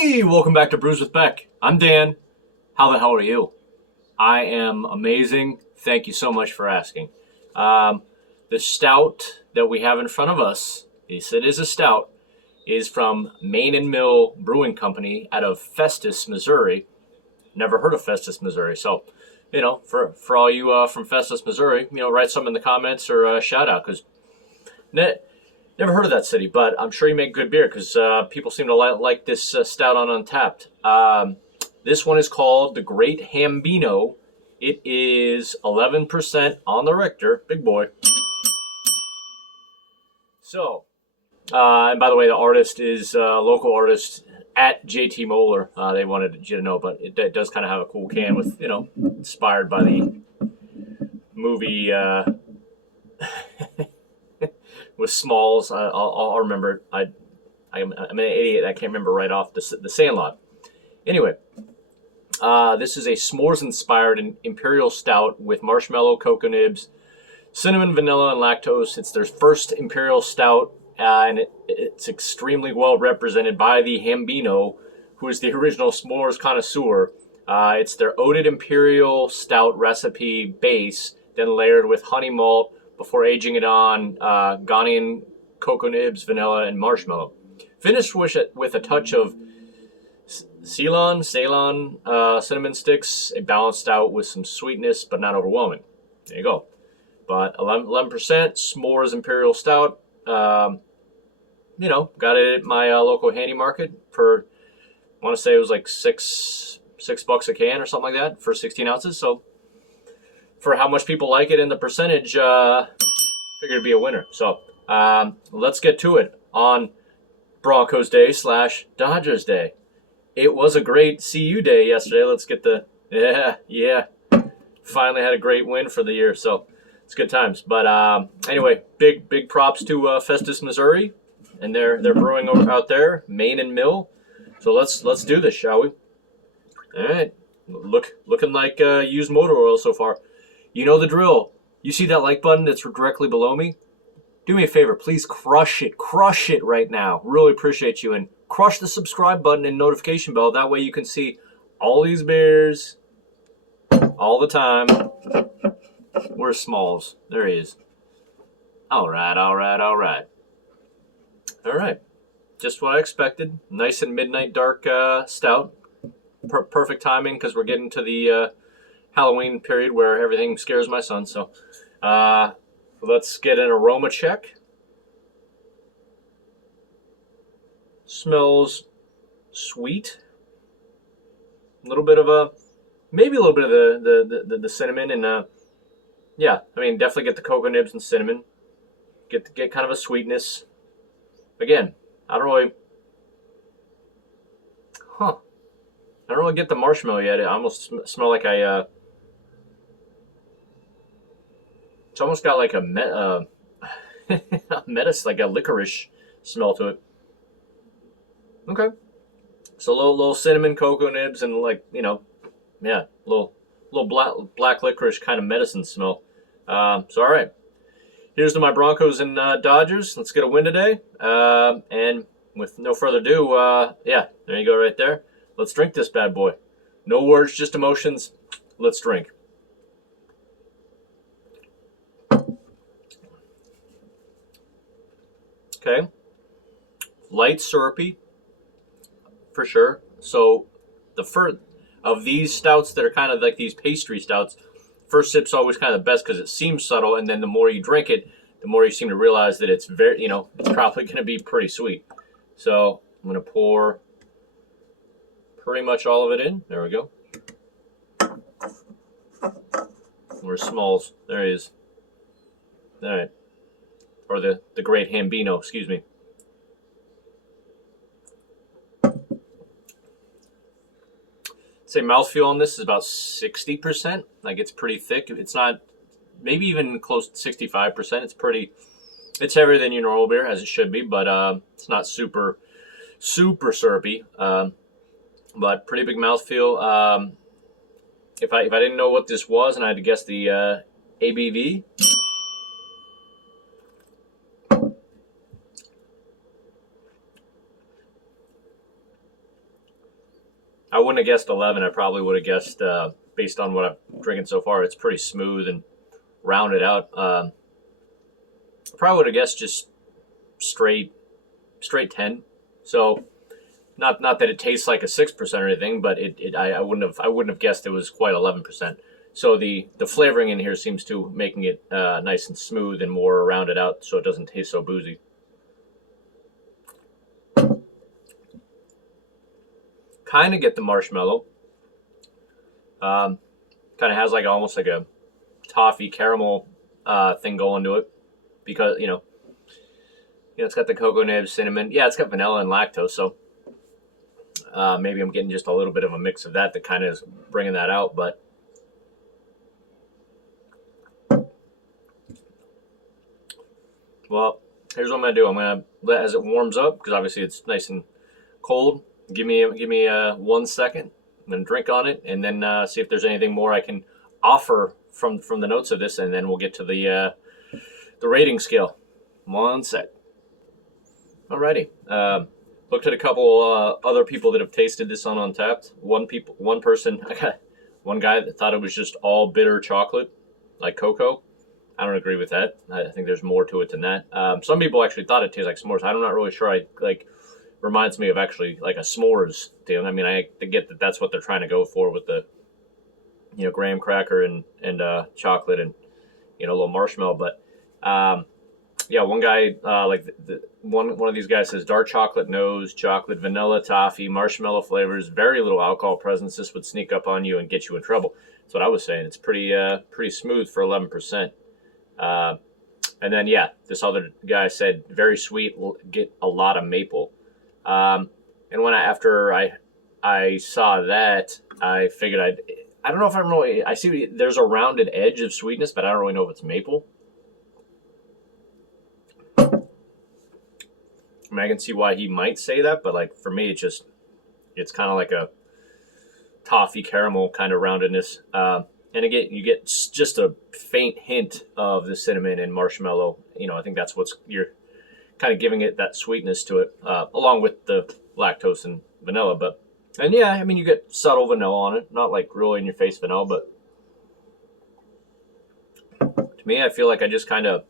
Hey, welcome back to Brews with Beck. I'm Dan. How the hell are you? I am amazing. Thank you so much for asking. The stout that we have in front of us, yes, it is a stout, is from Main and Mill Brewing Company out of Festus, Missouri. Never heard of Festus, Missouri. So, for all you from Festus, Missouri, write something in the comments or shout out because never heard of that city, but I'm sure you make good beer because people seem to like this stout on Untapped. This one is called the Great Hambino. It is 11% on the Richter. Big boy. So, and by the way, the artist is a local artist at JT Moeller. They wanted you to know, but it does kind of have a cool can with, inspired by the movie with Smalls. I'll remember. I'm an idiot. I can't remember right off the Sandlot. Anyway, this is a s'mores-inspired imperial stout with marshmallow, cocoa nibs, cinnamon, vanilla, and lactose. It's their first imperial stout, and it's extremely well represented by the Hambino, who is the original s'mores connoisseur. It's their oated imperial stout recipe base, then layered with honey malt before aging it on Ghanaian cocoa nibs, vanilla, and marshmallow. Finished with a touch of Ceylon, cinnamon sticks, a balanced stout with some sweetness, but not overwhelming. There you go. But 11% s'mores imperial stout. Got it at my local handy market for, I want to say it was like $6 a can or something like that for 16 ounces. So for how much people like it and the percentage, figured it'd be a winner. So let's get to it on Broncos Day / Dodgers Day. It was a great CU day yesterday. Let's get yeah. Finally had a great win for the year, so it's good times. But anyway, big props to Festus, Missouri, and their brewing out there, Main and Mill. So let's do this, shall we? All right, looking like used motor oil so far. You know the drill. You see that like button that's directly below me? Do me a favor, please crush it right now. Really appreciate you, and crush the subscribe button and notification bell. That way you can see all these beers all the time. Where's Smalls? There he is. All right. Just what I expected. Nice and midnight dark stout. Perfect timing because we're getting to the Halloween period where everything scares my son. So let's get an aroma check. Smells sweet. Maybe a little bit of the cinnamon and definitely get the cocoa nibs and cinnamon. Get kind of a sweetness. Again, I don't really get the marshmallow yet. I almost smell like it's almost got like a medicine, like a licorice smell to it. Okay, so little cinnamon, cocoa nibs, and little black licorice kind of medicine smell. All right, here's to my Broncos and Dodgers. Let's get a win today. And with no further ado, there you go right there. Let's drink this bad boy. No words, just emotions. Let's drink. Okay, light syrupy. For sure. So the first of these stouts that are kind of like these pastry stouts, first sip's always kind of the best because it seems subtle, and then the more you drink it, the more you seem to realize that it's very, it's probably going to be pretty sweet. So I'm going to pour pretty much all of it in. There we go. Where's Smalls? There he is. All right. Or the Great Hambino, excuse me. Say mouthfeel on this is about 60%. Like it's pretty thick. It's not, maybe even close to 65%. It's heavier than your normal beer, as it should be, but it's not super syrupy. But pretty big mouthfeel. If I didn't know what this was and I had to guess the ABV, I wouldn't have guessed 11. I probably would have guessed, based on what I'm drinking so far, it's pretty smooth and rounded out. I probably would have guessed just straight 10. So not that it tastes like a 6% or anything, but I wouldn't have guessed it was quite 11%. So the flavoring in here seems to making it nice and smooth and more rounded out, so it doesn't taste so boozy. Kind of get the marshmallow. Kind of has like almost like a toffee caramel thing going to it, because it's got the cocoa nibs, cinnamon. Yeah, it's got vanilla and lactose, so maybe I'm getting just a little bit of a mix of that kind of is bringing that out. But well, here's what I'm gonna do. I'm gonna let as it warms up, because obviously it's nice and cold. Give me 1 second. I'm gonna drink on it, and then see if there's anything more I can offer from the notes of this, and then we'll get to the rating scale. 1 sec. Alrighty. Looked at a couple other people that have tasted this on Untapped. One person, one guy that thought it was just all bitter chocolate, like cocoa. I don't agree with that. I think there's more to it than that. Some people actually thought it tastes like s'mores. I'm not really sure. Reminds me of actually like a s'mores deal. I mean, I get that that's what they're trying to go for with the, graham cracker and chocolate and, a little marshmallow. But yeah, one guy one of these guys says dark chocolate nose, chocolate, vanilla, toffee, marshmallow flavors, very little alcohol presence. This would sneak up on you and get you in trouble. That's what I was saying. It's pretty smooth for 11%. And then yeah, this other guy said very sweet, get a lot of maple. And when after I saw that, I figured I don't know if I'm really, I see there's a rounded edge of sweetness, but I don't really know if it's maple. I mean, I can see why he might say that, but like for me, it's kind of like a toffee caramel kind of roundedness. And again, you get just a faint hint of the cinnamon and marshmallow. I think that's you're kind of giving it that sweetness to it, along with the lactose and vanilla. And yeah, I mean, you get subtle vanilla on it, not like really in your face vanilla, but to me, I feel like I just kind of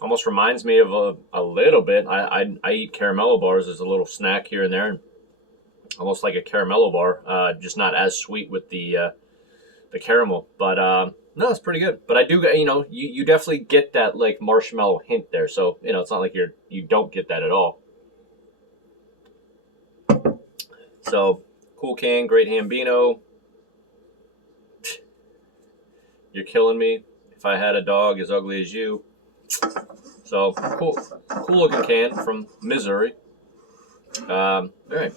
almost reminds me of a little bit. I eat caramello bars as a little snack here and there, and almost like a caramello bar, just not as sweet with the caramel. But no, it's pretty good. But I do, you definitely get that like marshmallow hint there. So it's not like you don't get that at all. So cool can, great Hambino. You're killing me. If I had a dog as ugly as you. So cool looking can from Missouri. All right.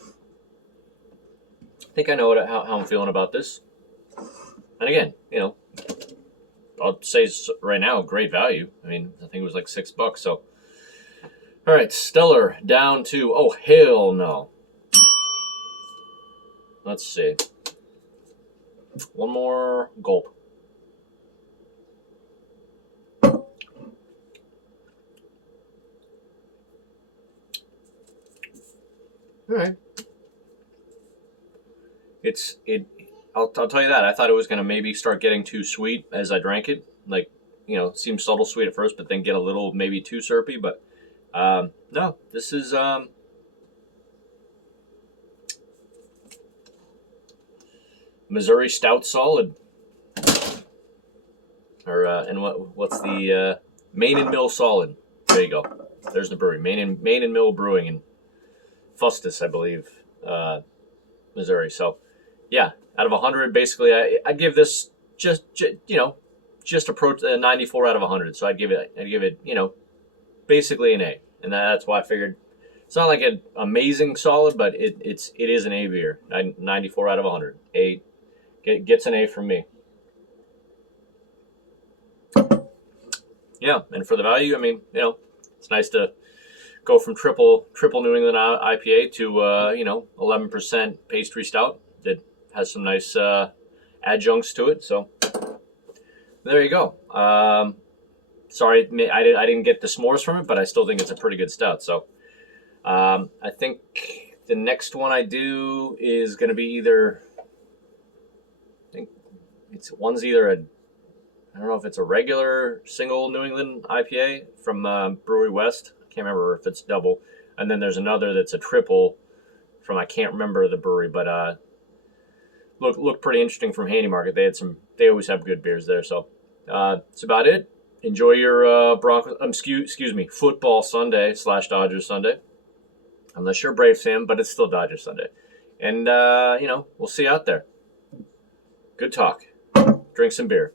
I think I know how I'm feeling about this. And again, I'll say right now, great value. I mean, I think it was like $6. So, all right, Stellar down to, oh, hell no. Let's see. One more gulp. All right. I'll tell you that. I thought it was going to maybe start getting too sweet as I drank it. Like, seemed subtle sweet at first, but then get a little maybe too syrupy. But no, this is Missouri Stout Solid. Or and what's the Main and Mill Solid? There you go. There's the brewery, Main and Mill Brewing in Fustus, I believe, Missouri. So yeah, out of 100, basically, I give this just approach 94 out of 100. So I'd give it basically an A, and that's why I figured it's not like an amazing solid, but it is an A beer. 94 out of 100. Gets an A from me. Yeah, and for the value, I mean, it's nice to go from triple New England IPA to 11% pastry stout that has some nice adjuncts to it. So there you go. Sorry, I didn't get the s'mores from it, but I still think it's a pretty good stout. So I think the next one I do is going to be either, I think one's either I don't know if it's a regular single New England IPA from Brewery West. I can't remember if it's double. And then there's another that's a triple from, I can't remember the brewery, but look pretty interesting from Handy Market. They always have good beers there. So that's about it. Enjoy your Broncos. Excuse me, football Sunday / Dodgers Sunday. Unless you're a Braves fan, but it's still Dodgers Sunday. And we'll see you out there. Good talk. Drink some beer.